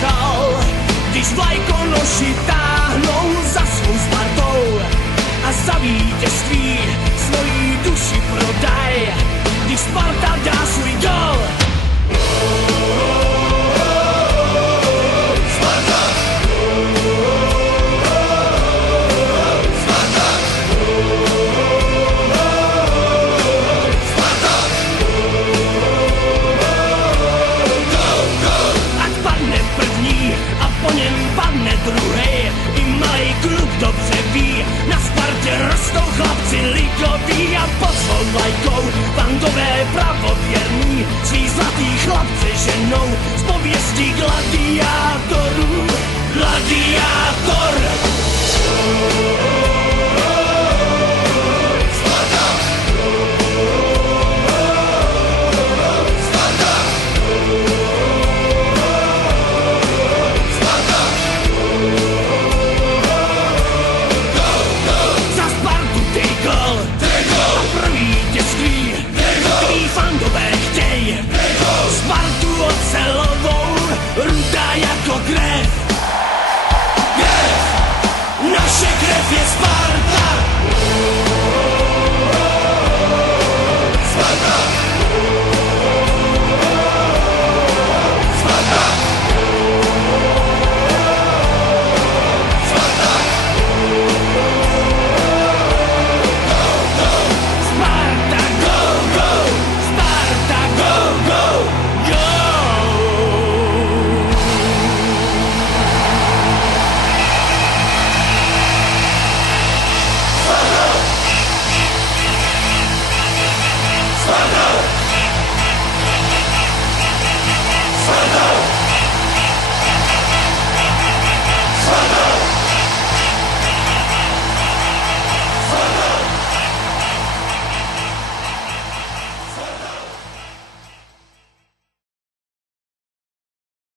nechal, když vlajkonoši táhnou za svou Spartou a za vítězství svojí duši prodaj, když Sparta dá svůj gol. Po něm padne druhej, i malej kluk dobře ví, na Spartě rostou chlapci ligoví a pod svou vlajkou bandové pravověrní svý zlatý chlapci ženou z pověstí gladiátorů. Gladiátorů.